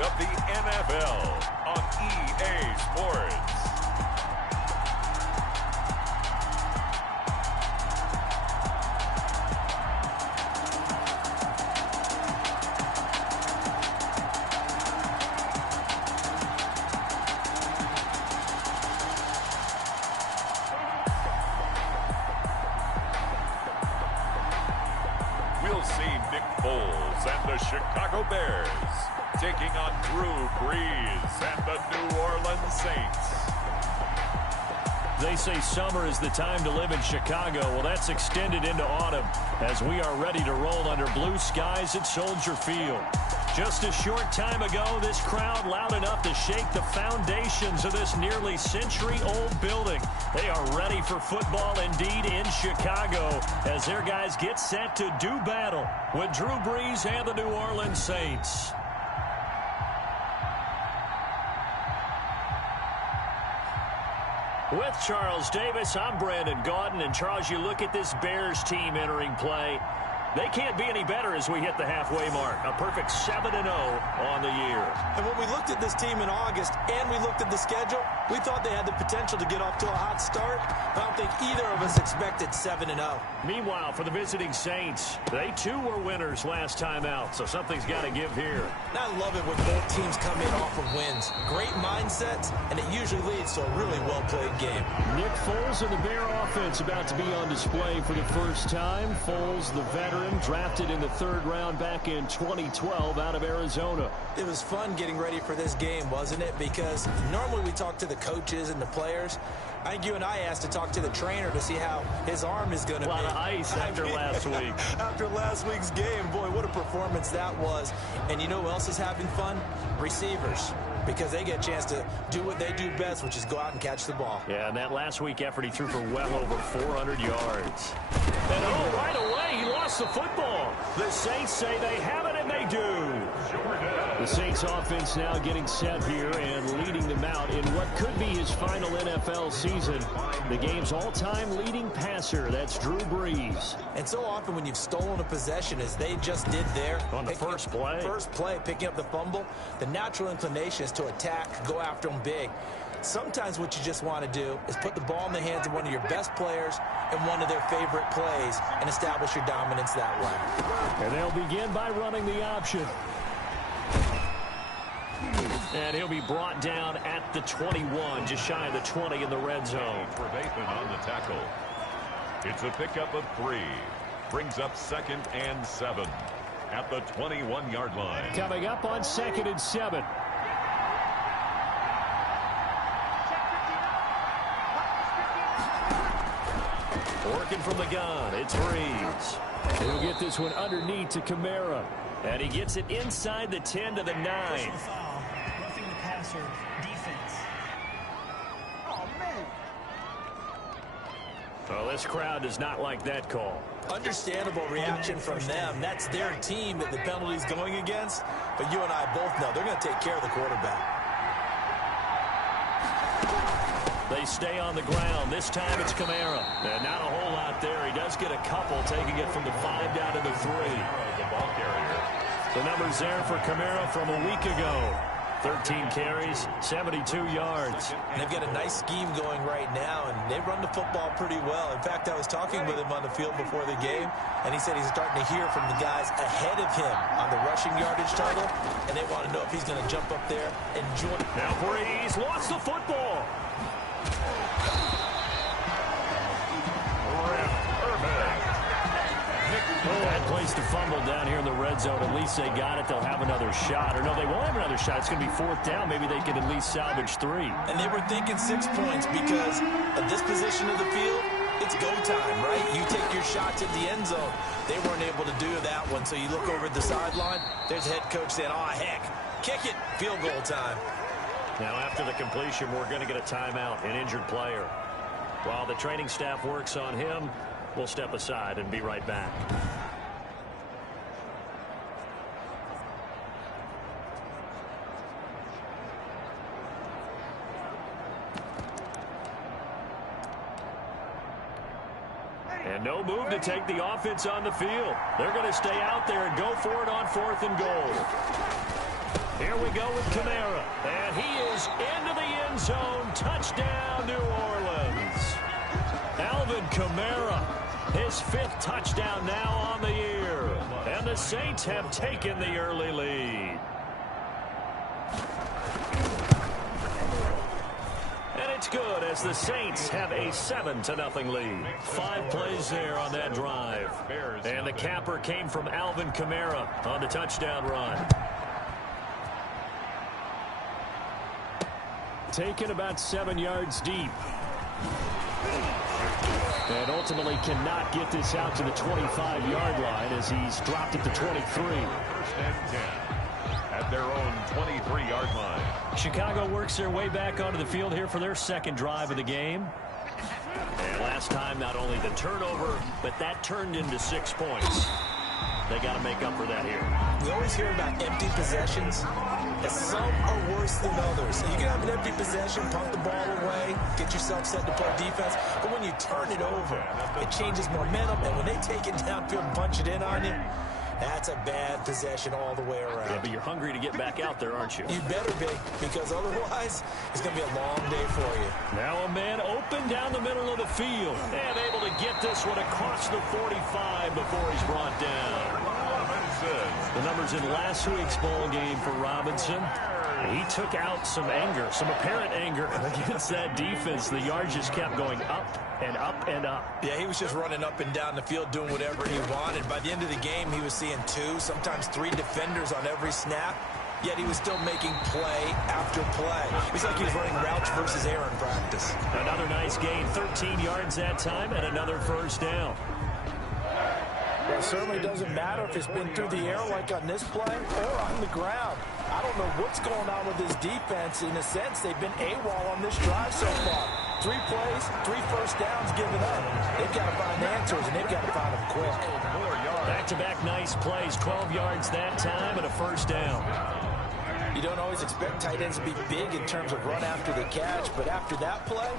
of the NFL on EA Sports. We'll see Nick Foles and the Chicago Bears taking on Drew Brees and the New Orleans Saints. They say summer is the time to live in Chicago. Well, that's extended into autumn as we are ready to roll under blue skies at Soldier Field. Just a short time ago, this crowd loud enough to shake the foundations of this nearly century-old building. They are ready for football indeed in Chicago as their guys get set to do battle with Drew Brees and the New Orleans Saints. With Charles Davis, I'm Brandon Gaudin. And Charles, you look at this Bears team entering play. They can't be any better as we hit the halfway mark. A perfect 7-0 on the year. And when we looked at this team in August and we looked at the schedule, we thought they had the potential to get off to a hot start. I don't think either of us expected 7-0. Meanwhile, for the visiting Saints, they too were winners last time out, so something's got to give here. I love it when both teams come in off of wins. Great mindsets, and it usually leads to a really well-played game. Nick Foles and the Bear offense about to be on display for the first time. Foles, the veteran, drafted in the third round back in 2012 out of Arizona. It was fun getting ready for this game, wasn't it? Because normally we talk to the coaches and the players. I think you and I asked to talk to the trainer to see how his arm is going to be. A lot of ice after last week. After last week's game, boy, what a performance that was. And you know who else is having fun? Receivers. Because they get a chance to do what they do best, which is go out and catch the ball. Yeah, and that last week effort, he threw for well over 400 yards. And right away, he lost the football. The Saints say they have it, and they do. The Saints offense now getting set here and leading them out in what could be his final NFL season. The game's all-time leading passer, that's Drew Brees. And so often when you've stolen a possession, as they just did there. On the first play, picking up the fumble, the natural inclination is to attack, go after them big. Sometimes what you just want to do is put the ball in the hands of one of your best players in one of their favorite plays and establish your dominance that way. And they'll begin by running the option. And he'll be brought down at the 21, just shy of the 20 in the red zone. For Bateman on the tackle. It's a pickup of 3. Brings up 2nd and 7 at the 21-yard line. Coming up on 2nd and 7. Working from the gun, it's Brees. He'll get this one underneath to Kamara. And he gets it inside the 10 to the 9. Foul, roughing the passer, defense. Oh, man. Oh, this crowd does not like that call. Understandable reaction from them. That's their team that the penalty's going against. But you and I both know they're going to take care of the quarterback. They stay on the ground. This time it's Kamara. And not a whole lot there. He does get a couple, taking it from the 5 down to the 3. The ball carrier. The numbers there for Kamara from a week ago. 13 carries, 72 yards. And they've got a nice scheme going right now, and they run the football pretty well. In fact, I was talking with him on the field before the game, and he said he's starting to hear from the guys ahead of him on the rushing yardage total, and they want to know if he's going to jump up there and join. Now Brees lost the football. Bad place to fumble down here in the red zone. At least they got it. They'll have another shot. Or no, they won't have another shot. It's going to be 4th down. Maybe they can at least salvage 3. And they were thinking 6 points because at this position of the field, it's go time, right? You take your shots at the end zone. They weren't able to do that one. So you look over at the sideline. There's the head coach saying, oh, heck, kick it, field goal time. Now after the completion, we're going to get a timeout, an injured player. While the training staff works on him, we'll step aside and be right back. And no move to take the offense on the field. They're going to stay out there and go for it on 4th and goal. Here Here we go with Kamara. And he is into the end zone. Touchdown, New Orleans. Alvin Kamara, his 5th touchdown now on the year. And the Saints have taken the early lead. And it's good as the Saints have a 7-0 lead. 5 plays there on that drive. And the capper came from Alvin Kamara on the touchdown run. Taken about 7 yards deep. And ultimately cannot get this out to the 25-yard line as he's dropped it to 23. 1st and 10 at their own 23-yard line. Chicago works their way back onto the field here for their 2nd drive of the game. And last time, not only the turnover, but that turned into 6 points. They got to make up for that here. We always hear about empty possessions. Some are worse than others. You can have an empty possession, pump the ball away, get yourself set to play defense. But when you turn it over, it changes momentum. And when they take it downfield and punch it in on you, that's a bad possession all the way around. Yeah, but you're hungry to get back out there, aren't you? You better be, because otherwise, it's going to be a long day for you. Now a man open down the middle of the field. And able to get this one across the 45 before he's brought down. The numbers in last week's ball game for Robinson. He took out some anger, some apparent anger against that defense. The yards just kept going up and up and up. Yeah, he was just running up and down the field doing whatever he wanted. By the end of the game, he was seeing 2, sometimes 3 defenders on every snap. Yet he was still making play after play. It was like he was running routes versus air in practice. Another nice gain, 13 yards that time, and another 1st down. Well, it certainly doesn't matter if it's been through the air like on this play or on the ground. I don't know what's going on with this defense. In a sense, they've been AWOL on this drive so far. 3 plays, 3 first downs given up. They've got to find answers, and they've got to find them quick. Back-to-back nice plays, 12 yards that time, and a 1st down. You don't always expect tight ends to be big in terms of run after the catch, but after that play,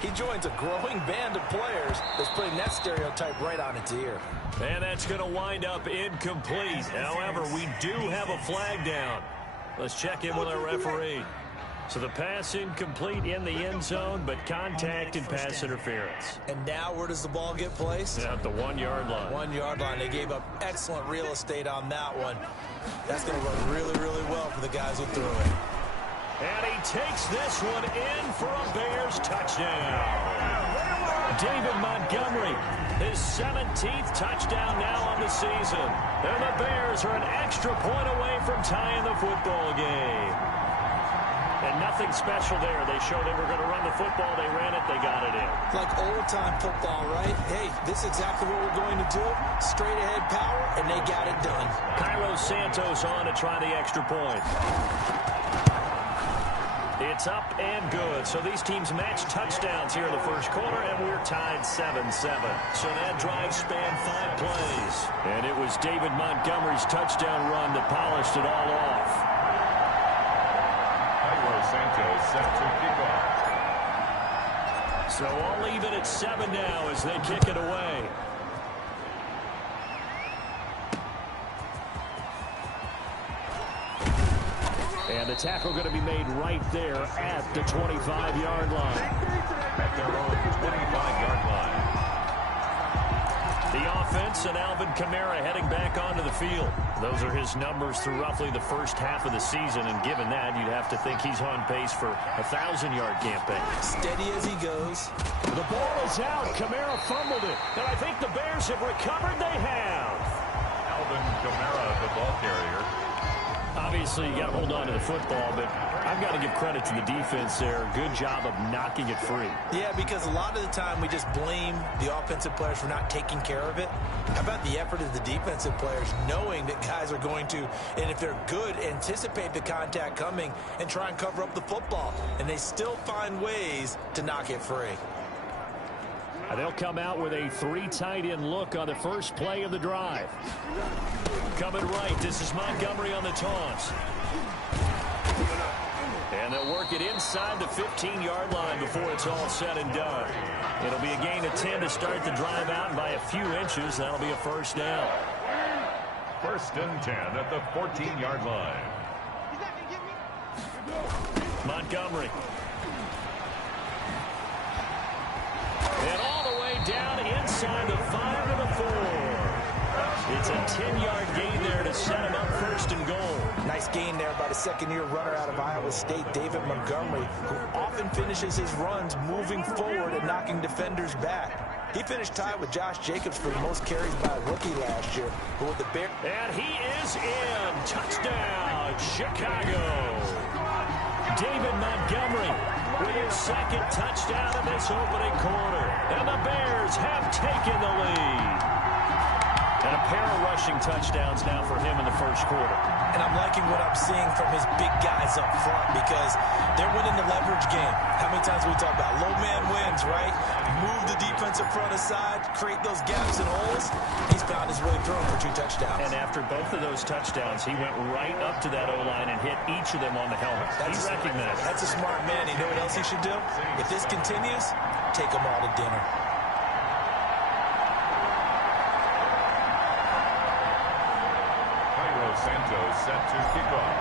he joins a growing band of players that's putting that stereotype right on its ear. And that's going to wind up incomplete. However, we do have a flag down. Let's check in with our referee. So the pass incomplete in the end zone, but contact and pass interference. And now where does the ball get placed? At the 1-yard line. 1-yard line. They gave up excellent real estate on that one. That's going to run really, really well for the guys who threw it. And he takes this one in for a Bears touchdown. David Montgomery, his 17th touchdown now on the season. And the Bears are an extra point away from tying the football game. And nothing special there. They showed they were going to run the football. They ran it. They got it in. Like old-time football, right? Hey, this is exactly what we're going to do. Straight ahead power, and they got it done. Cairo Santos on to try the extra point. It's up and good. So these teams match touchdowns here in the first quarter, and we're tied 7-7. So that drive spanned 5 plays. And it was David Montgomery's touchdown run that polished it all off. Santos set to kick off. So I'll leave it at 7 now as they kick it away. And the tackle going to be made right there at the 25-yard line. At their own 25-yard line. The offense and Alvin Kamara heading back onto the field. Those are his numbers through roughly the first half of the season, and given that, you'd have to think he's on pace for a 1,000-yard campaign. Steady as he goes. The ball is out. Kamara fumbled it, and I think the Bears have recovered. They have. Alvin Kamara, the ball carrier. Obviously, you got to hold on to the football, but I've got to give credit to the defense there. Good job of knocking it free. Yeah, because a lot of the time we just blame the offensive players for not taking care of it. How about the effort of the defensive players knowing that guys are going to, and if they're good, anticipate the contact coming and try and cover up the football. And they still find ways to knock it free. They'll come out with a 3 tight end look on the first play of the drive. Coming right, this is Montgomery on the toss. And they'll work it inside the 15-yard line before it's all said and done. It'll be a gain of 10 to start the drive out, and by a few inches, that'll be a first down. 1st and 10 at the 14-yard line. Montgomery. And all the way down inside the 5 to the 4. It's a 10-yard gain there to set him up first and goal. Nice gain there by the second-year runner out of Iowa State, David Montgomery, who often finishes his runs moving forward and knocking defenders back. He finished tied with Josh Jacobs for the most carries by a rookie last year. But with the Bears, and he is in. Touchdown, Chicago. David Montgomery with his second touchdown in this opening quarter. And the Bears have taken the lead. And a pair of rushing touchdowns now for him in the first quarter. And I'm liking what I'm seeing from his big guys up front because they're winning the leverage game. How many times we talk about low man wins, right? Move the defensive front aside, create those gaps and holes. He's found his way through for 2 touchdowns. And after both of those touchdowns, he went right up to that O-line and hit each of them on the helmet. He recognized it. That's a smart man. You know what else he should do? If this continues, take them all to dinner. Santos set to kick off.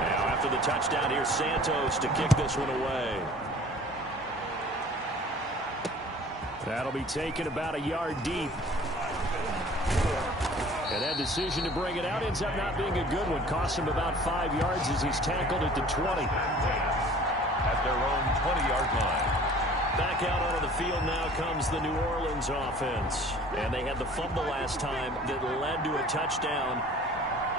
Now after the touchdown, here's Santos to kick this one away. That'll be taken about a yard deep. And that decision to bring it out ends up not being a good one. Cost him about 5 yards as he's tackled at the 20. At their own 20-yard line. Back out onto the field now comes the New Orleans offense. And they had the fumble last time that led to a touchdown.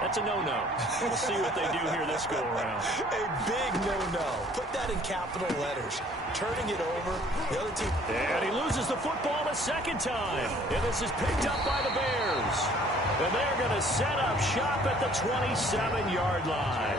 That's a no-no. We'll see what they do here this go-around. A big no-no. Put that in capital letters. Turning it over. The other team. And he loses the football a second time. And this is picked up by the Bears. And they're going to set up shop at the 27-yard line.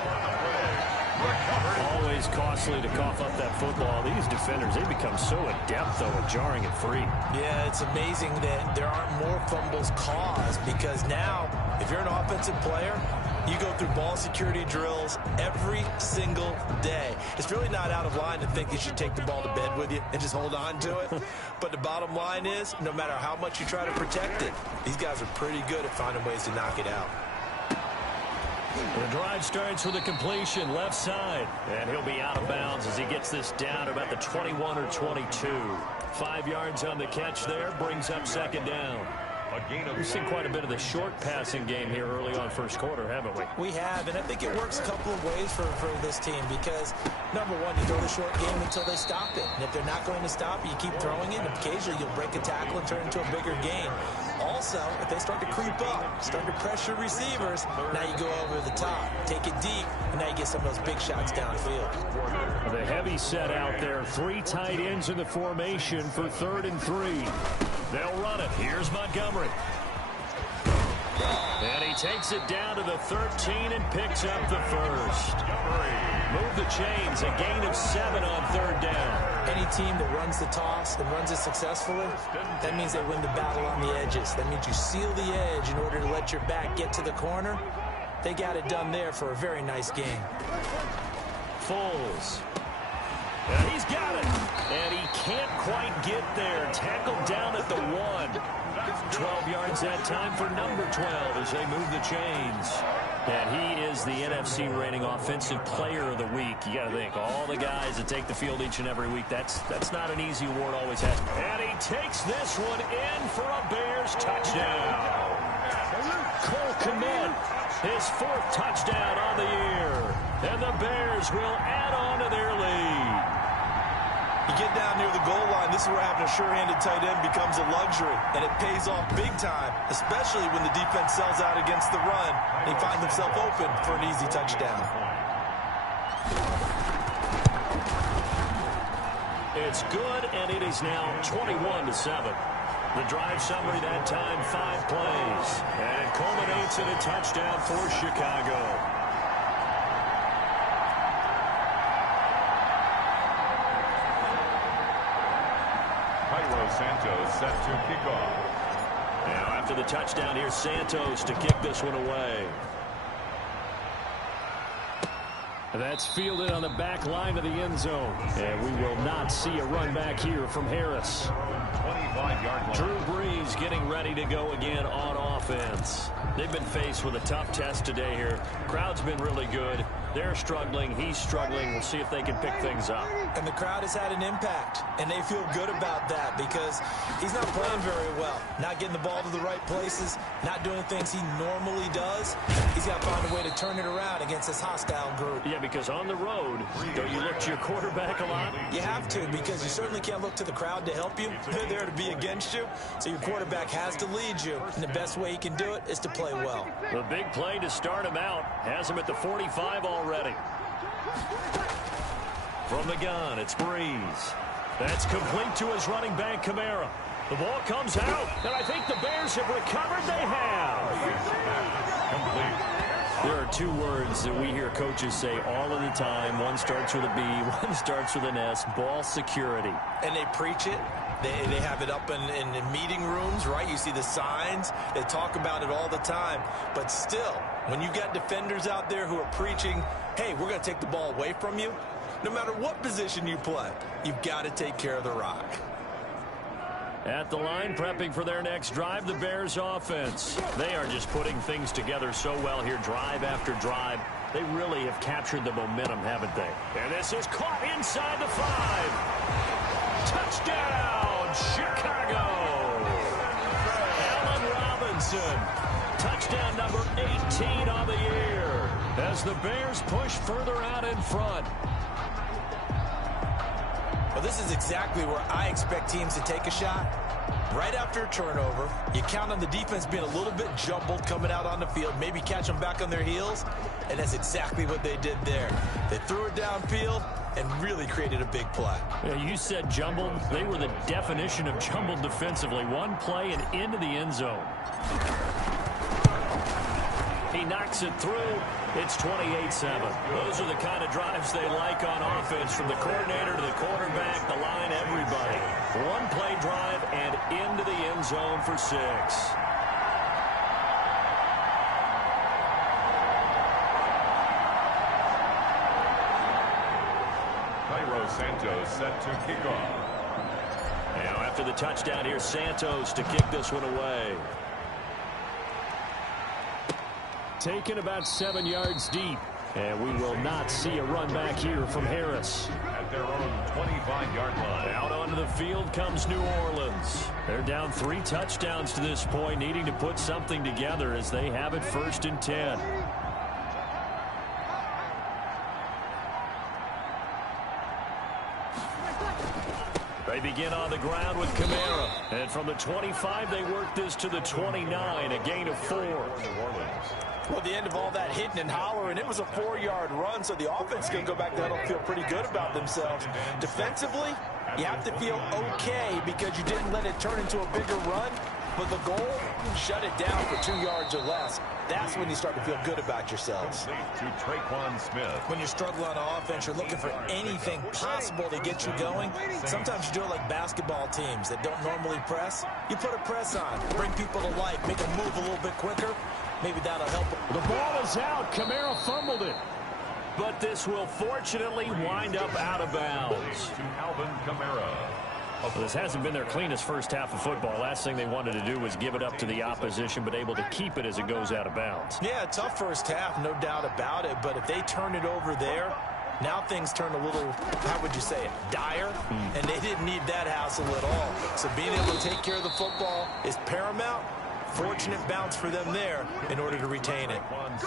Always costly to cough up that football. These defenders, they become so adept, though, at jarring it free. Yeah, it's amazing that there aren't more fumbles caused because now, if you're an offensive player, you go through ball security drills every single day. It's really not out of line to think you should take the ball to bed with you and just hold on to it. But the bottom line is, no matter how much you try to protect it, these guys are pretty good at finding ways to knock it out. The drive starts with a completion left side. And he'll be out of bounds as he gets this down to about the 21 or 22. 5 yards on the catch there. Brings up second down. We've seen quite a bit of the short passing game here early on first quarter, haven't we? We have, and I think it works a couple of ways for this team because, number one, you throw the short game until they stop it. And if they're not going to stop it, you keep throwing it, and occasionally you'll break a tackle and turn it into a bigger gain. Also, if they start to creep up, start to pressure receivers, now you go over the top, take it deep, and now you get some of those big shots downfield. The heavy set out there. 3 tight ends in the formation for 3rd and 3. They'll run it. Here's Montgomery. And he takes it down to the 13 and picks up the first. Move the chains. A gain of 7 on 3rd down. Any team that runs the toss and runs it successfully, that means they win the battle on the edges. That means you seal the edge in order to let your back get to the corner. They got it done there for a very nice game. Foles. And he's got it. And he can't quite get there. Tackled down at the 1. 12 yards that time for number 12 as they move the chains. And he is the NFC reigning offensive player of the week. You got to think, all the guys that take the field each and every week, that's not an easy award, always has. And he takes this one in for a Bears touchdown. Cole Kmet, his 4th touchdown on the year. And the Bears will add on to their lead. You get down near the goal line, this is where having a sure-handed tight end becomes a luxury, and it pays off big time, especially when the defense sells out against the run, and he finds himself open for an easy touchdown. It's good, and it is now 21-7. The drive summary that time, 5 plays, and it culminates in a touchdown for Chicago. Santos set to kick off. Now after the touchdown, here's Santos to kick this one away. That's fielded on the back line of the end zone. And we will not see a run back here from Harris. 25-yard line. Drew Brees getting ready to go again on offense. They've been faced with a tough test today here. Crowd's been really good. They're struggling. He's struggling. We'll see if they can pick things up. And the crowd has had an impact, and they feel good about that because he's not playing very well, not getting the ball to the right places, not doing things he normally does. He's got to find a way to turn it around against this hostile group. Yeah, because on the road, don't you look to your quarterback a lot? You have to, because you certainly can't look to the crowd to help you. They're there to be against you, so your quarterback has to lead you, and the best way he can do it is to play well. The big play to start him out has him at the 45 already. From the gun, it's Breeze. That's complete to his running back, Kamara. The ball comes out, and I think the Bears have recovered. They have. Complete. There are two words that we hear coaches say all of the time. One starts with a B, one starts with an S, ball security. And they preach it. They have it up in meeting rooms, right? You see the signs. They talk about it all the time. But still, when you got defenders out there who are preaching, hey, we're going to take the ball away from you, no matter what position you play, you've got to take care of the rock. At the line, prepping for their next drive, the Bears offense. They are just putting things together so well here, drive after drive. They really have captured the momentum, haven't they? And this is caught inside the 5. Touchdown, Chicago! Allen Robinson. Touchdown number 18 on the year as the Bears push further out in front. Well, this is exactly where I expect teams to take a shot. Right after a turnover, you count on the defense being a little bit jumbled coming out on the field, maybe catch them back on their heels, and that's exactly what they did there. They threw it downfield and really created a big play. Yeah, you said jumbled. They were the definition of jumbled defensively. One play and into the end zone. He knocks it through. It's 28-7. Those are the kind of drives they like on offense, from the coordinator to the quarterback, the line, everybody. One play drive and into the end zone for 6. Santos set to kick off. Now after the touchdown, here's Santos to kick this one away. Taken about 7 yards deep. And we will not see a run back here from Harris. At their own 25-yard line. Out onto the field comes New Orleans. They're down 3 touchdowns to this point, needing to put something together as they have it 1st and 10. They begin on the ground with Kamara. And from the 25, they work this to the 29, a gain of 4. Well, the end of all that hitting and hollering, it was a 4-yard run, so the offense can go back there and feel pretty good about themselves. Defensively, you have to feel okay because you didn't let it turn into a bigger run. But the goal, shut it down for 2 yards or less. That's when you start to feel good about yourselves. To Traquan Smith. When you're struggling on offense, you're looking for anything possible to get you going. Sometimes you do it like basketball teams that don't normally press. You put a press on, bring people to life, make them move a little bit quicker. Maybe that'll help. The ball is out. Kamara fumbled it. But this will fortunately wind up out of bounds. To Alvin Kamara. Well, this hasn't been their cleanest first half of football. Last thing they wanted to do was give it up to the opposition, but able to keep it as it goes out of bounds. Yeah, tough first half, no doubt about it. But if they turn it over there, now things turn a little, how would you say it, dire? And they didn't need that hassle at all. So being able to take care of the football is paramount. Fortunate bounce for them there in order to retain it.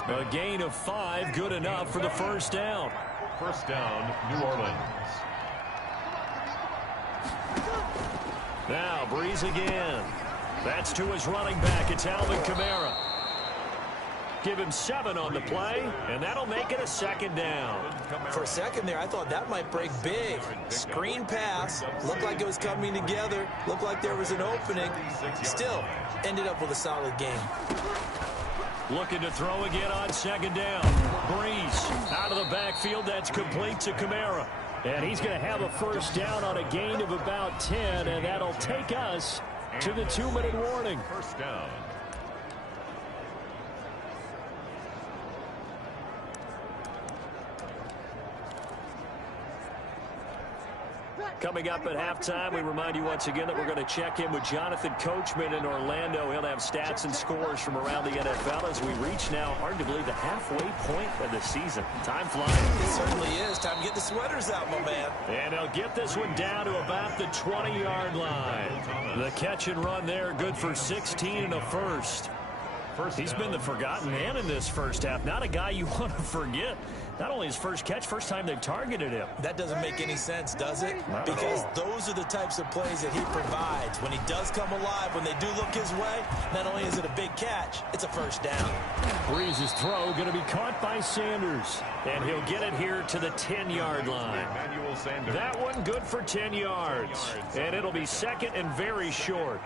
A gain of 5, good enough for the first down. First down, New Orleans. Now Breeze again. That's to his running back. It's Alvin Kamara. Give him 7 on the play, and that'll make it a 2nd down. For a second there, I thought that might break big. Screen pass. Looked like it was coming together. Looked like there was an opening. Still, ended up with a solid game. Looking to throw again on 2nd down. Breeze out of the backfield. That's complete to Kamara. And he's going to have a first down on a gain of about 10, and that'll take us to the 2-minute warning. First down. Coming up at halftime, we remind you once again that we're going to check in with Jonathan Coachman in Orlando. He'll have stats and scores from around the NFL as we reach now, hard to believe, the halfway point of the season. Time flying. It certainly is. Time to get the sweaters out, my man. And he'll get this one down to about the 20-yard line. The catch and run there, good for 16 and a first. He's been the forgotten man in this first half. Not a guy you want to forget. Not only his first catch, first time they've targeted him. That doesn't make any sense, does it? Because those are the types of plays that he provides. When he does come alive, when they do look his way, not only is it a big catch, it's a first down. Breeze's throw going to be caught by Sanders. And he'll get it here to the 10-yard line. That one good for 10 yards. And it'll be second and very short.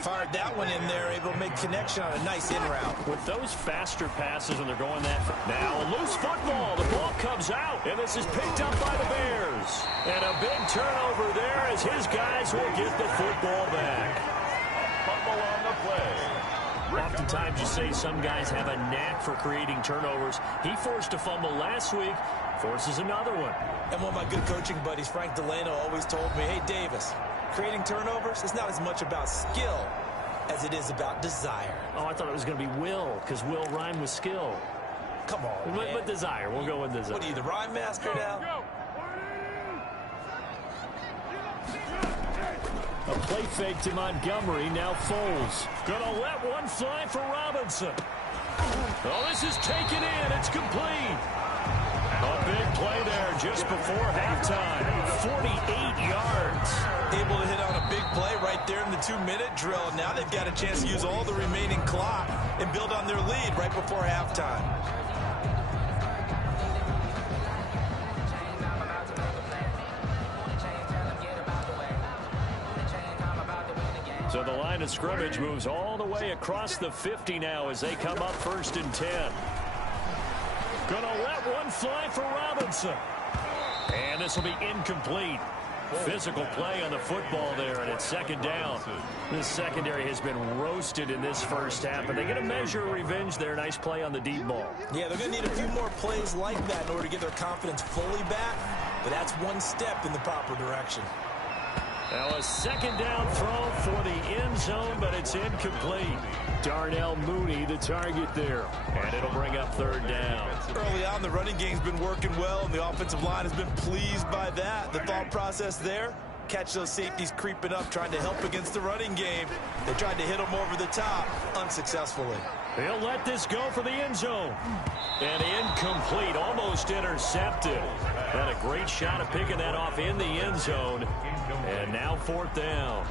Fired that one in there, able to make connection on a nice in route. With those faster passes when they're going that far. Now a loose football. The ball comes out. And this is picked up by the Bears. And a big turnover there as his guys will get the football back. Fumble on the play. Oftentimes you say some guys have a knack for creating turnovers. He forced a fumble last week, forces another one. And one of my good coaching buddies, Frank Delano, always told me, hey, Davis, creating turnovers is not as much about skill as it is about desire. Oh, I thought it was going to be will, because will rhyme with skill. Come on, man. But desire. We'll go with desire. What are you, the rhyme master now? A play fake to Montgomery. Now Foles. Gonna let one fly for Robinson. Oh, this is taken in. It's complete. A big play there just before halftime. 48 yards. Able to hit on a big play right there in the 2-minute drill. Now they've got a chance to use all the remaining clock and build on their lead right before halftime. So the line of scrimmage moves all the way across the 50 now as they come up 1st and 10. Gonna let one fly for Robinson. And this will be incomplete. Physical play on the football there, and it's second down. This secondary has been roasted in this first half, but they get a measure of revenge there. Nice play on the deep ball. Yeah, they're going to need a few more plays like that in order to get their confidence fully back, but that's one step in the proper direction. Now a second down throw for the end zone, but it's incomplete. Darnell Mooney, the target there. And it'll bring up 3rd down. Early on, the running game's been working well, and the offensive line has been pleased by that. The thought process there, catch those safeties creeping up, trying to help against the running game. They tried to hit them over the top, unsuccessfully. They'll let this go for the end zone. And incomplete, almost intercepted. Had a great shot at picking that off in the end zone. And now 4th down.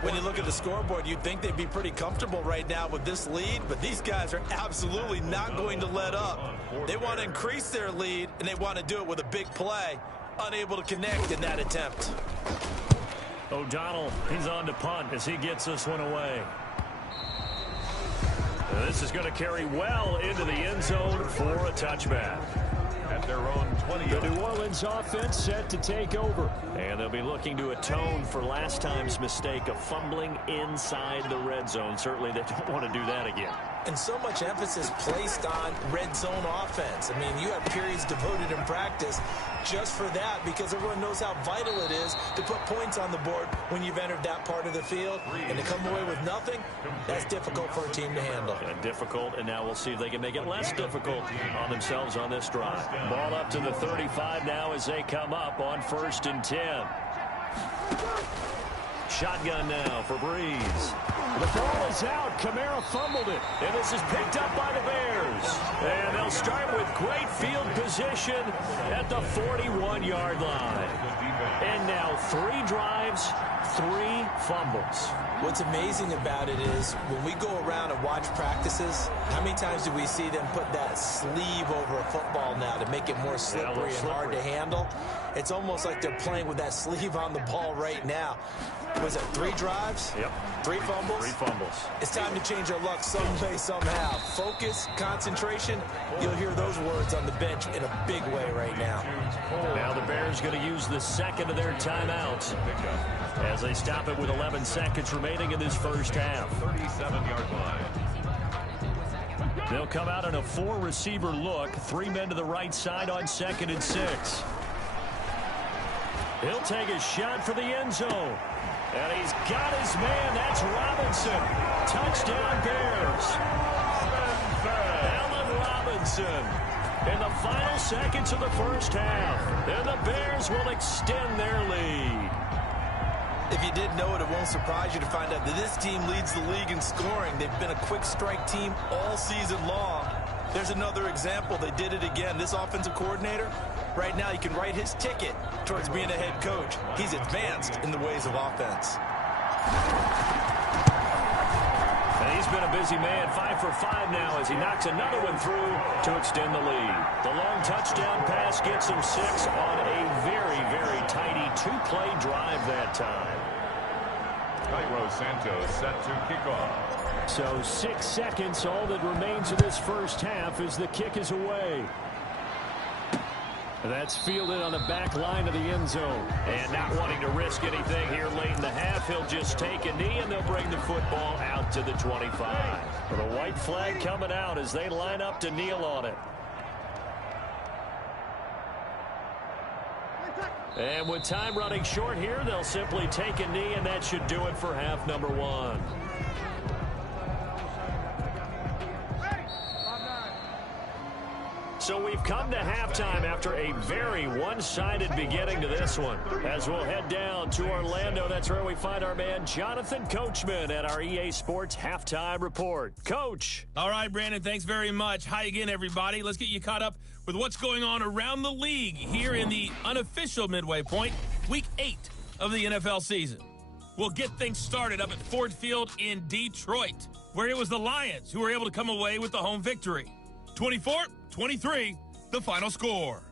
When you look at the scoreboard, you'd think they'd be pretty comfortable right now with this lead, but these guys are absolutely not going to let up. They want to increase their lead, and they want to do it with a big play. Unable to connect in that attempt. O'Donnell, he's on to punt as he gets this one away. This is going to carry well into the end zone for a touchback. At their own 20. The New Orleans offense set to take over. And they'll be looking to atone for last time's mistake of fumbling inside the red zone. Certainly they don't want to do that again. And so much emphasis placed on red zone offense. I mean, you have periods devoted in practice just for that because everyone knows how vital it is to put points on the board when you've entered that part of the field. And to come away with nothing, that's difficult for a team to handle. And difficult, and now we'll see if they can make it less difficult on themselves on this drive. Ball up to the 35 now as they come up on 1st and 10. Shotgun now for Breeze. The ball is out. Kamara fumbled it. And this is picked up by the Bears. And they'll start with great field position at the 41-yard line. And now 3 drives, 3 fumbles. What's amazing about it is when we go around and watch practices, how many times do we see them put that sleeve over a football now to make it more slippery and hard to handle? It's almost like they're playing with that sleeve on the ball right now. Was it 3 drives? Yep. 3 fumbles? 3 fumbles. It's time to change our luck some way, somehow. Focus, concentration, you'll hear those words on the bench in a big way right now. Now the Bears going to use the second of their timeouts as they stop it with 11 seconds remaining in this first half. 37-yard line. They'll come out in a 4-receiver look. 3 men to the right side on 2nd and 6. He'll take a shot for the end zone. And he's got his man. That's Robinson. Touchdown Bears. Allen Robinson in the final seconds of the first half. And the Bears will extend their lead. If you didn't know it, it won't surprise you to find out that this team leads the league in scoring. They've been a quick strike team all season long. There's another example. They did it again. This offensive coordinator, right now, you can write his ticket towards being a head coach. He's advanced in the ways of offense. And he's been a busy man, 5 for 5 now as he knocks another one through to extend the lead. The long touchdown pass gets him 6 on a very, very tidy 2-play drive that time. Cairo Santos set to kick off. So 6 seconds, all that remains of this first half as the kick is away. That's fielded on the back line of the end zone. And not wanting to risk anything here late in the half, he'll just take a knee and they'll bring the football out to the 25. Well, the white flag coming out as they line up to kneel on it. And with time running short here, they'll simply take a knee, and that should do it for half number 1. So we've come to halftime after a very one-sided beginning to this one. As we'll head down to Orlando, that's where we find our man Jonathan Coachman at our EA Sports Halftime Report. Coach. All right, Brandon, thanks very much. Hi again, everybody. Let's get you caught up with what's going on around the league here in the unofficial midway point, Week 8 of the NFL season. We'll get things started up at Ford Field in Detroit, where it was the Lions who were able to come away with the home victory. 24-23, the final score.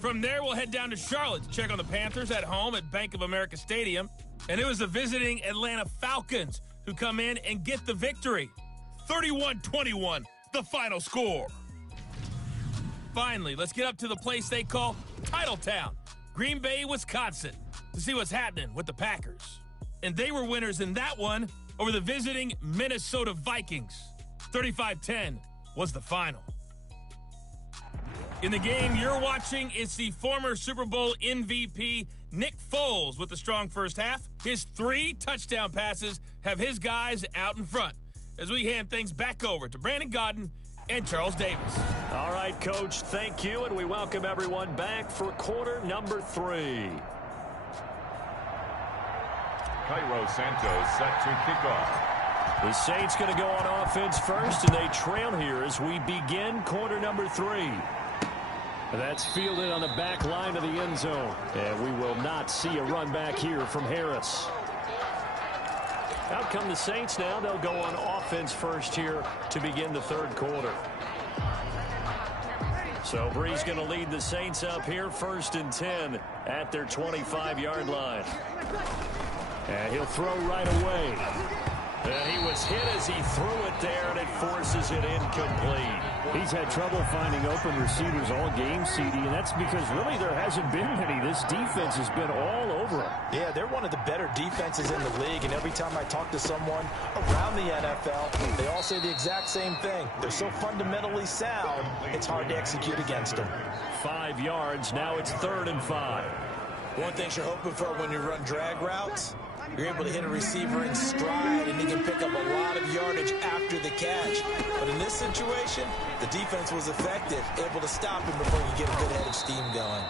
From there, we'll head down to Charlotte to check on the Panthers at home at Bank of America Stadium. And it was the visiting Atlanta Falcons who come in and get the victory. 31-21, the final score. Finally, let's get up to the place they call Titletown, Green Bay, Wisconsin, to see what's happening with the Packers. And they were winners in that one over the visiting Minnesota Vikings. 35-10 was the final. In the game you're watching, it's the former Super Bowl MVP Nick Foles with a strong first half. His 3 touchdown passes have his guys out in front as we hand things back over to Brandon Godden and Charles Davis. All right, Coach, thank you, and we welcome everyone back for quarter number 3. Cairo Santos set to kick off. The Saints going to go on offense first, and they trail here as we begin quarter number 3. That's fielded on the back line of the end zone. And we will not see a run back here from Harris. Out come the Saints now. They'll go on offense first here to begin the third quarter. So Bree's going to lead the Saints up here 1st and 10 at their 25-yard line. And he'll throw right away. And he was hit as he threw it there, and it forces it incomplete. He's had trouble finding open receivers all game, CD, and that's because really there hasn't been many. This defense has been all over him. Yeah, they're one of the better defenses in the league, and every time I talk to someone around the NFL, they all say the exact same thing. They're so fundamentally sound, it's hard to execute against them. 5 yards, now it's 3rd and 5. One thing you're hoping for when you run drag routes, you're able to hit a receiver in stride, and he can pick up a lot of yardage after the catch. But in this situation, the defense was effective, able to stop him before you get a good head of steam going.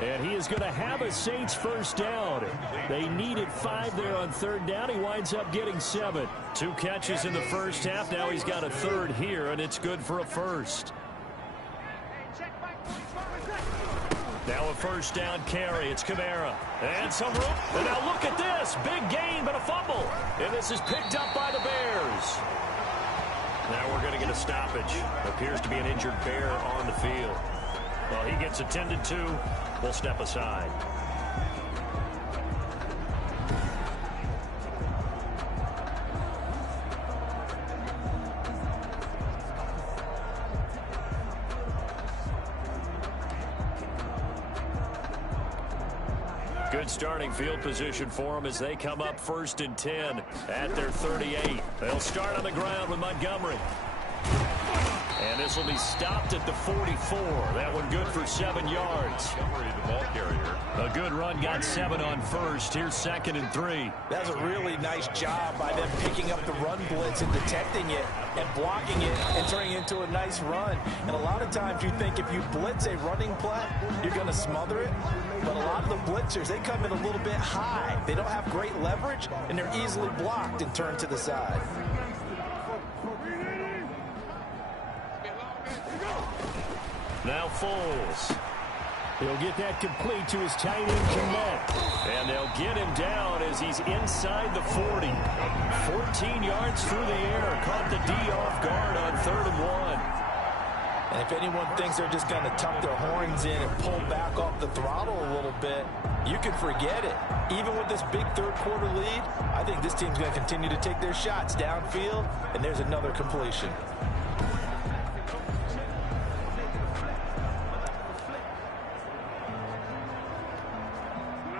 And he is going to have a Saints first down. They needed 5 there on 3rd down. He winds up getting 7. 2 catches in the first half. Now he's got a 3rd here, and it's good for a first. Now a first down carry. It's Kamara. And some room. And now look at this. Big gain, but a fumble. And this is picked up by the Bears. Now we're going to get a stoppage. Appears to be an injured Bear on the field. Well, he gets attended to. We'll step aside. Good starting field position for them as they come up 1st and 10 at their 38. They'll start on the ground with Montgomery. And this will be stopped at the 44. That one good for 7 yards. The ball carrier. A good run, got 7 on first. Here's 2nd and 3. That's a really nice job by them picking up the run blitz and detecting it and blocking it and turning it into a nice run. And a lot of times you think if you blitz a running play, you're going to smother it. But a lot of the blitzers, they come in a little bit high. They don't have great leverage, and they're easily blocked and turned to the side. Now Foles. He'll get that complete to his tight end Komet. And they'll get him down as he's inside the 40. 14 yards through the air. Caught the D off guard on 3rd and 1. And if anyone thinks they're just going to tuck their horns in and pull back off the throttle a little bit, you can forget it. Even with this big third-quarter lead, I think this team's going to continue to take their shots downfield, and there's another completion.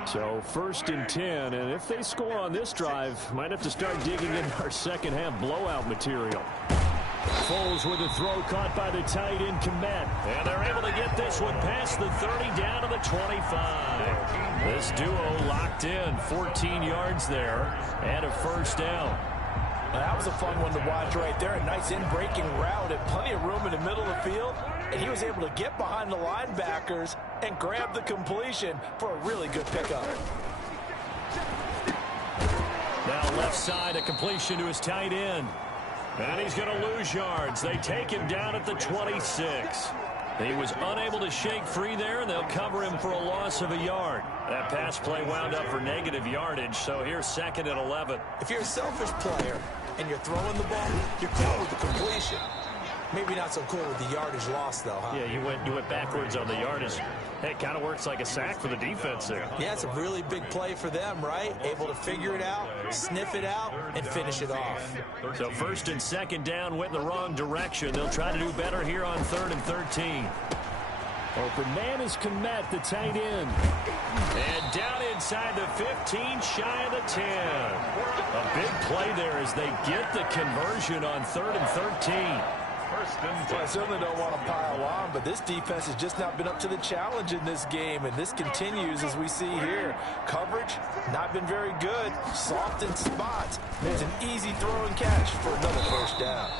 So 1st and 10, and if they score on this drive, might have to start digging in our second-half blowout material. Foles with a throw caught by the tight end Komet. And they're able to get this one past the 30 down to the 25. This duo locked in 14 yards there and a 1st down. Now, that was a fun one to watch right there. A nice in-breaking route and plenty of room in the middle of the field. And he was able to get behind the linebackers and grab the completion for a really good pickup. Now left side, a completion to his tight end. And he's going to lose yards. They take him down at the 26. He was unable to shake free there, and they'll cover him for a loss of a yard. That pass play wound up for negative yardage, so here's 2nd and 11. If you're a selfish player and you're throwing the ball, you're cool with the completion. Maybe not so cool with the yardage loss, though, huh? Yeah, you went backwards on the yardage. Hey, it kind of works like a sack for the defense there. Yeah, it's a really big play for them, right? Able to figure it out, sniff it out, and finish it off. So 1st and 2nd down went in the wrong direction. They'll try to do better here on 3rd and 13. Open man is Komet, the tight end. And down inside the 15, shy of the 10. A big play there as they get the conversion on 3rd and 13. Well, I certainly don't want to pile on, but this defense has just not been up to the challenge in this game, and this continues as we see here. Coverage, not been very good. Soft in spots. There's an easy throw and catch for another 1st down.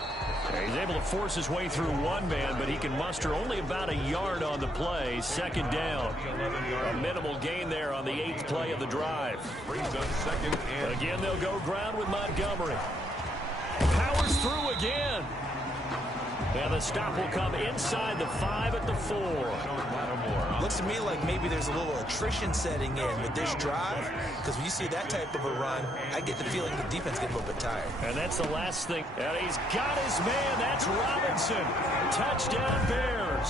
Yeah, he's able to force his way through one man, but he can muster only about a yard on the play. 2nd down. A minimal gain there on the 8th play of the drive. Again, they'll go ground with Montgomery. Powers through again. And the stop will come inside the 5 at the 4. Looks to me like maybe there's a little attrition setting in with this drive, because when you see that type of a run, I get the feeling the defense gets a little bit tired. And that's the last thing. And he's got his man. That's Robinson. Touchdown Bears.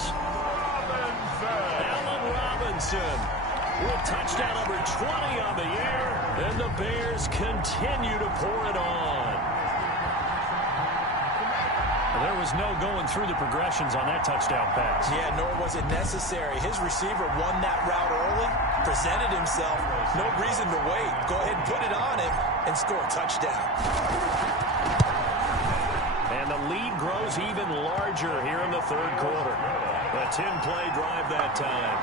Allen Robinson with touchdown number 20 on the year. And the Bears continue to pour it on. There was no going through the progressions on that touchdown pass. Yeah, nor was it necessary. His receiver won that route early, presented himself. No reason to wait. Go ahead and put it on him and score a touchdown. And the lead grows even larger here in the 3rd quarter. A 10-play drive that time.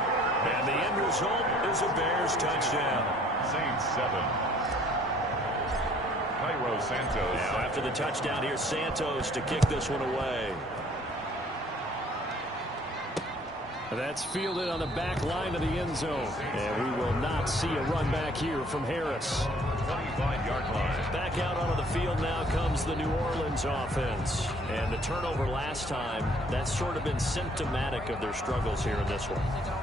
And the end result is a Bears touchdown. Saints 7. Santos. Now after the touchdown, here's Santos to kick this one away. That's fielded on the back line of the end zone. And we will not see a run back here from Harris. 25-yard line. Back out onto the field now comes the New Orleans offense. And the turnover last time, that's sort of been symptomatic of their struggles here in this one.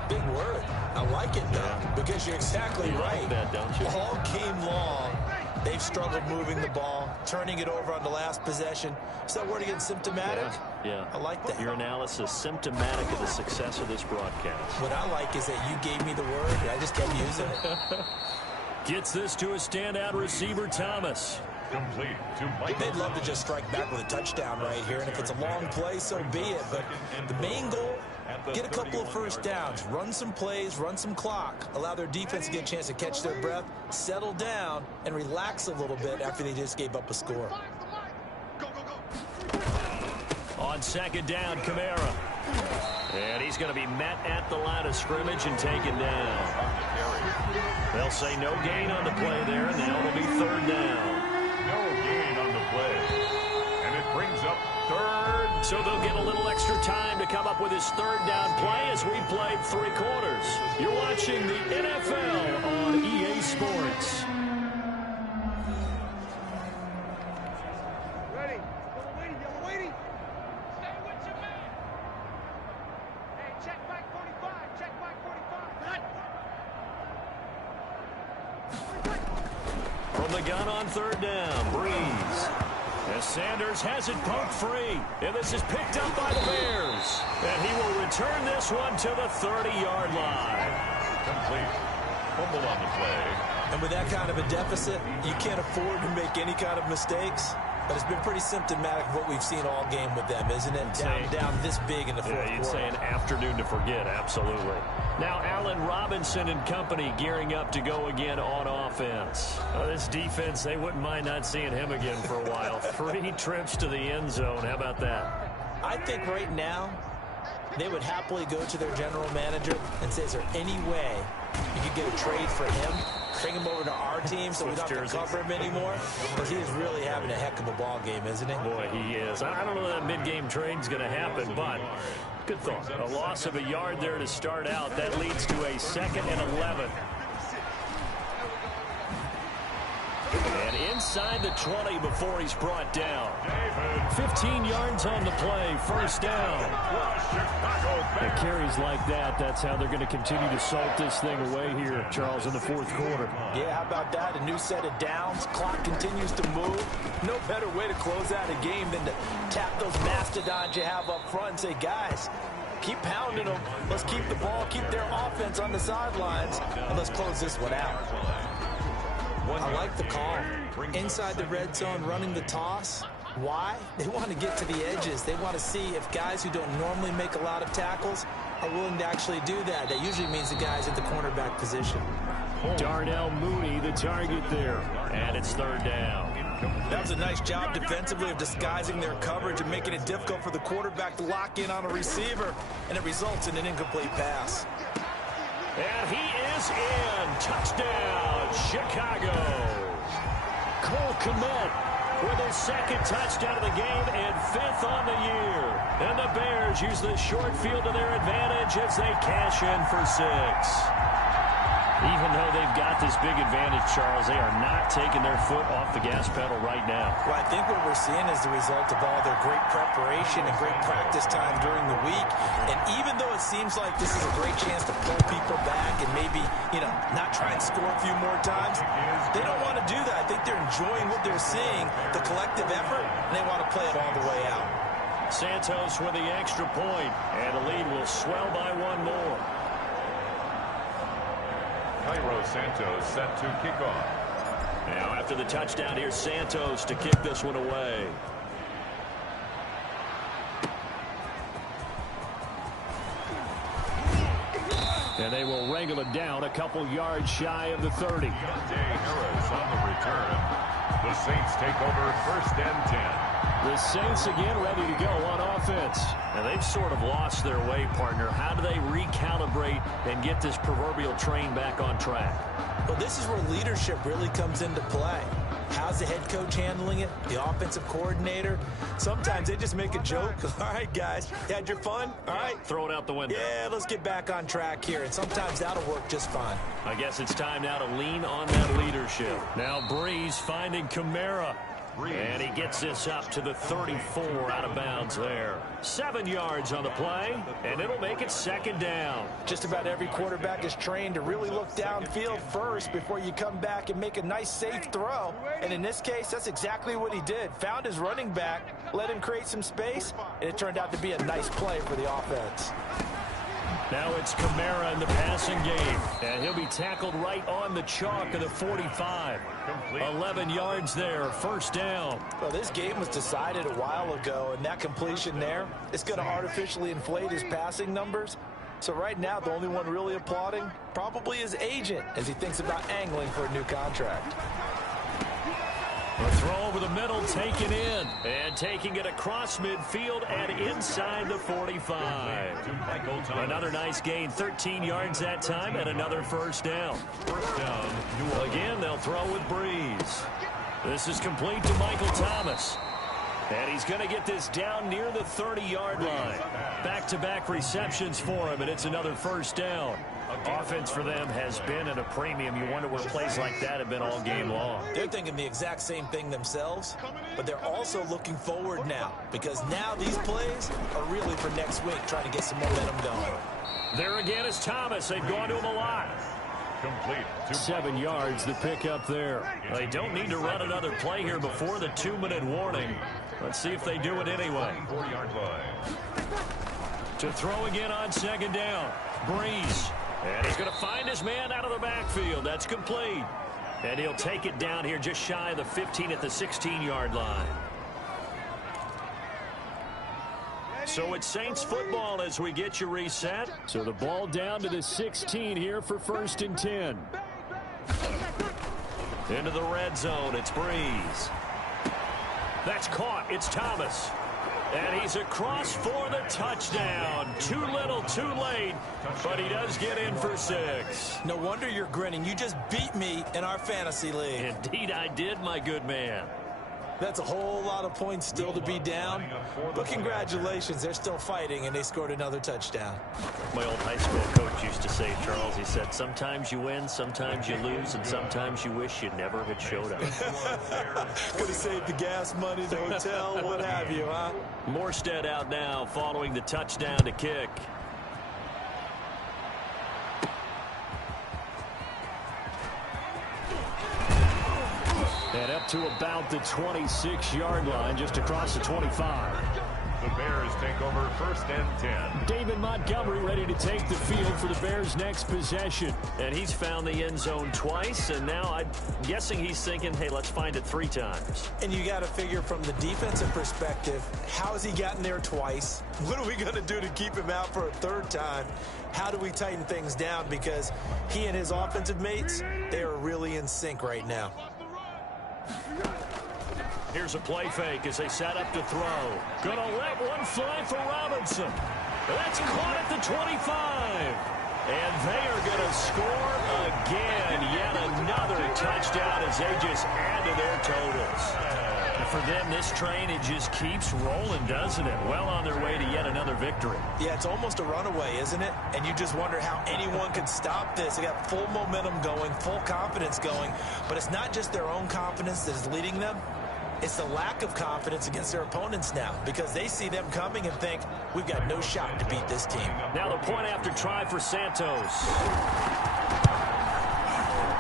Big word. I like it, though, because you're exactly right. Like that, don't you? All game long, they've struggled moving the ball, turning it over on the last possession. Is that word again, symptomatic? Yeah. I like that. Your analysis, symptomatic of the success of this broadcast. What I like is that you gave me the word, and I just kept using it. Gets this to a standout receiver, Thomas. Complete to Mike. They'd love to just strike back with a touchdown right here, and if it's a long play, so be it. But the main goal, get a couple of 1st downs, run some plays, run some clock, allow their defense to get a chance to catch their breath, settle down, and relax a little bit after they just gave up a score. On on second down, Kamara. And he's going to be met at the line of scrimmage and taken down. They'll say no gain on the play there, and now it'll be third down. No gain on the play. And it brings up third. So they'll get a little extra time to come up with his third down play as we played 3 quarters. You're watching the NFL on EA Sports. Ready. Yellow waiting. Stay with your man. Hey, check back 45. Check back 45. From the gun on third down, Breeze. As Sanders has it poked free. And this is picked up by the Bears. And he will return this one to the 30-yard line. Complete. Fumble on the play. And with that kind of a deficit, you can't afford to make any kind of mistakes. But it's been pretty symptomatic of what we've seen all game with them, isn't it? Down this big in the fourth quarter. You'd say an afternoon to forget, absolutely. Now, Allen Robinson and company gearing up to go again on offense. This defense, they wouldn't mind not seeing him again for a while. 3 trips to the end zone. How about that? I think right now they would happily go to their general manager and say, is there any way you could get a trade for him? Bring him over to our team so we don't have to cover him anymore. Because he is really having a heck of a ball game, isn't he? Boy, he is. I don't know that mid-game trade's going to happen, but good thought. A loss of a yard there to start out. That leads to a 2nd and 11. And inside the 20 before he's brought down. 15 yards on the play, first down. And carries like that, that's how they're going to continue to salt this thing away here, Charles, in the fourth quarter. Yeah, how about that? A new set of downs. Clock continues to move. No better way to close out a game than to tap those mastodons you have up front and say, guys, keep pounding them. Let's keep the ball, keep their offense on the sidelines, and let's close this one out. I like the call. Inside the red zone, running the toss. Why? They want to get to the edges. They want to see if guys who don't normally make a lot of tackles are willing to actually do that. That usually means the guys at the cornerback position. Darnell Mooney, the target there. And it's third down. That was a nice job defensively of disguising their coverage and making it difficult for the quarterback to lock in on a receiver, and it results in an incomplete pass. And he is in. Touchdown, Chicago. Cole Kmet with his 2nd touchdown of the game and 5th on the year. And the Bears use the short field to their advantage as they cash in for 6. Even though they've got this big advantage, Charles, they are not taking their foot off the gas pedal right now. Well, I think what we're seeing is the result of all their great preparation and great practice time during the week. And even though it seems like this is a great chance to pull people back and maybe, not try and score a few more times, they don't want to do that. I think they're enjoying what they're seeing, the collective effort, and they want to play it all the way out. Santos with the extra point, and the lead will swell by 1 more. Cairo Santos set to kick off. Now after the touchdown, here's Santos to kick this one away. And they will wrangle it down a couple yards shy of the 30. Harris on the return. The Saints take over 1st and 10. The Saints again ready to go on offense. And they've sort of lost their way, partner. How do they recalibrate and get this proverbial train back on track? Well, this is where leadership really comes into play. How's the head coach handling it? The offensive coordinator? Sometimes they just make a joke. All right, guys, you had your fun? All right. Throw it out the window. Yeah, let's get back on track here. And sometimes that'll work just fine. I guess it's time now to lean on that leadership. Now Breeze finding Kamara. And he gets this up to the 34 out of bounds there. 7 yards on the play, and it'll make it 2nd down. Just about every quarterback is trained to really look downfield first before you come back and make a nice, safe throw. And in this case, that's exactly what he did. Found his running back, let him create some space, and it turned out to be a nice play for the offense. Now it's Kamara in the passing game, and he'll be tackled right on the chalk of the 45. 11 yards there, 1st down. Well, this game was decided a while ago, and that completion there is going to artificially inflate his passing numbers. So right now, the only one really applauding probably his agent as he thinks about angling for a new contract. A throw over the middle, taken in. And taking it across midfield and inside the 45. Another nice gain, 13 yards that time, and another first down. Again, they'll throw with Breeze. This is complete to Michael Thomas. And he's going to get this down near the 30-yard line. Back-to-back receptions for him, and it's another first down. Offense for them has been at a premium. You wonder where plays like that have been all game long. They're thinking the exact same thing themselves, but they're also looking forward now, because now these plays are really for next week, trying to get some momentum going. There again is Thomas. They've gone to him a lot. Complete. 7 yards, the pickup there. They don't need to run another play here before the 2-minute warning. Let's see if they do it anyway. 4-yard line. To throw again on second down. Breeze. And he's going to find his man out of the backfield. That's complete. And he'll take it down here just shy of the 15 at the 16-yard line. So it's Saints football as we get you reset. So the ball down to the 16 here for 1st and 10. Into the red zone. It's Breeze. That's caught. It's Thomas. And he's across for the touchdown. Too little, too late, but he does get in for 6. No wonder you're grinning. You just beat me in our fantasy league. Indeed, I did, my good man. That's a whole lot of points still to be down. But congratulations, they're still fighting, and they scored another touchdown. My old high school coach used to say, Charles, he said, sometimes you win, sometimes you lose, and sometimes you wish you never had showed up. Could have saved the gas money, the hotel, what have you, huh? Morstead out now following the touchdown to kick. And up to about the 26-yard line, just across the 25. The Bears take over 1st and 10. David Montgomery ready to take the field for the Bears' next possession. And he's found the end zone twice, and now I'm guessing he's thinking, hey, let's find it 3 times. And you got to figure from the defensive perspective, how has he gotten there twice? What are we going to do to keep him out for a 3rd time? How do we tighten things down? Because he and his offensive mates, they are really in sync right now. Here's a play fake as they set up to throw. Gonna let one fly for Robinson. That's caught at the 25. And they are going to score again. Yet another touchdown as they just add to their totals. For them, this train, it just keeps rolling, doesn't it? Well on their way to yet another victory. Yeah, it's almost a runaway, isn't it? And you just wonder how anyone could stop this. They got full momentum going, full confidence going. But it's not just their own confidence that is leading them. It's the lack of confidence against their opponents now, because they see them coming and think, we've got no shot to beat this team. Now the point after try for Santos.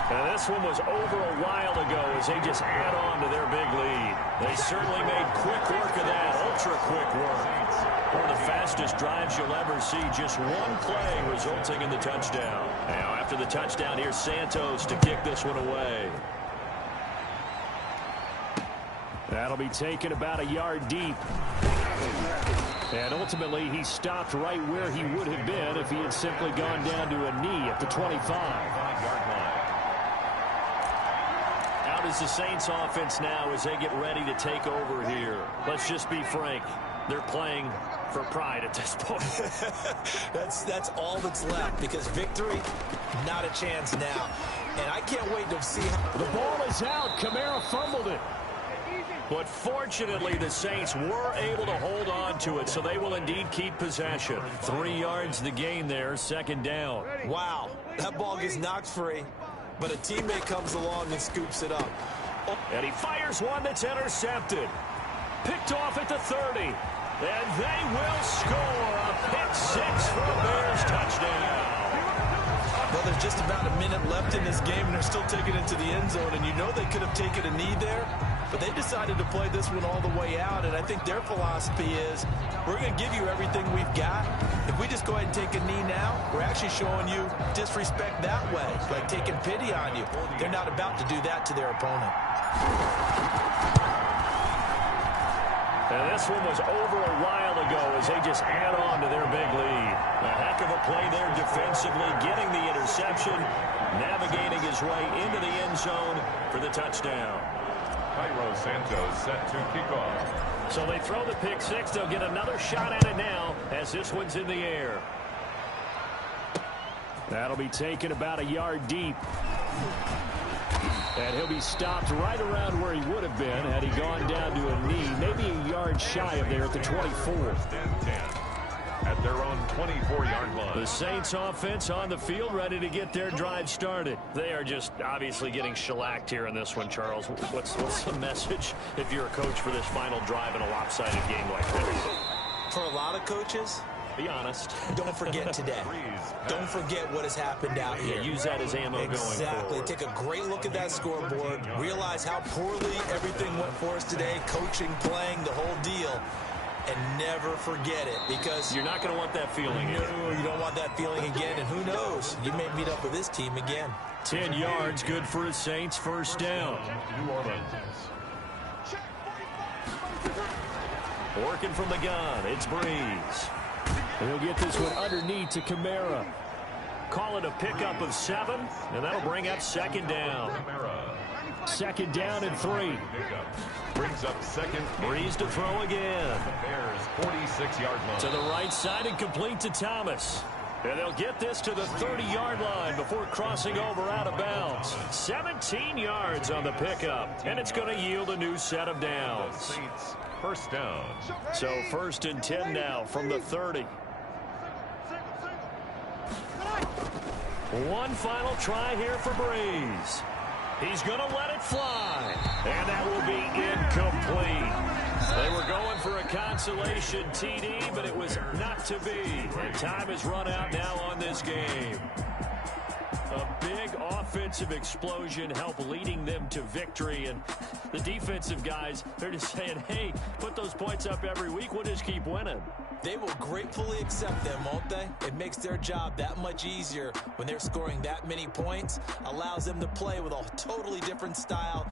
And this one was over a while ago as they just add on to their big lead. They certainly made quick work of that, ultra-quick work. One of the fastest drives you'll ever see, just one play resulting in the touchdown. Now after the touchdown, here's Santos to kick this one away. That'll be taken about a yard deep. And ultimately, he stopped right where he would have been if he had simply gone down to a knee at the 25. Out is the Saints offense now as they get ready to take over here. Let's just be frank. They're playing for pride at this point. That's all that's left, because victory, not a chance now. And I can't wait to see how... The ball is out. Kamara fumbled it. But fortunately, the Saints were able to hold on to it, so they will indeed keep possession. 3 yards the gain there, 2nd down. Wow, that ball gets knocked free, but a teammate comes along and scoops it up. And he fires one that's intercepted. Picked off at the 30. And they will score a pick 6 for a Bears touchdown. Well, there's just about a minute left in this game, and they're still taking it to the end zone. And you know they could have taken a knee there, but they decided to play this one all the way out. And I think their philosophy is, we're going to give you everything we've got. If we just go ahead and take a knee now, we're actually showing you disrespect that way, like taking pity on you. They're not about to do that to their opponent. And this one was over a while ago as they just add on to their big lead. A heck of a play there defensively, getting the interception, navigating his way into the end zone for the touchdown. Cairo Santos set to kick off. So they throw the pick six. They'll get another shot at it now as this one's in the air. That'll be taken about a yard deep. And he'll be stopped right around where he would have been had he gone down to a knee, maybe a yard shy of there at the 24. And 10 at their own 24-yard line. The Saints offense on the field ready to get their drive started. They are just obviously getting shellacked here in this one, Charles. What's the message if you're a coach for this final drive in a lopsided game like this? For a lot of coaches, be honest. don't forget today. Don't forget what has happened out here. Use that as ammo going forward. Exactly. Take a great look at that scoreboard. Realize how poorly everything went for us today. Coaching, playing, the whole deal. And never forget it, because you're not going to want that feeling. No, you don't want that feeling again. And who knows? You may meet up with this team again. 10 yards, good for his Saints. First down. New Orleans. Working from the gun, it's Breeze. And he'll get this one underneath to Kamara. Call it a pickup of 7, and that'll bring up second down. Second down and 3. Brings up second. Breeze to throw again. Bears 46-yard line. To the right side and complete to Thomas. And they'll get this to the 30-yard line before crossing over out of bounds. 17 yards on the pickup, and it's going to yield a new set of downs. Saints first down. So 1st and 10 now from the 30. One final try here for Breeze. He's going to let it fly. And that will be incomplete. They were going for a consolation TD, but it was not to be. And time has run out now on this game. A big offensive explosion helped leading them to victory. And the defensive guys, they're just saying, hey, put those points up every week. We'll just keep winning. They will gratefully accept them, won't they? It makes their job that much easier when they're scoring that many points. Allows them to play with a totally different style.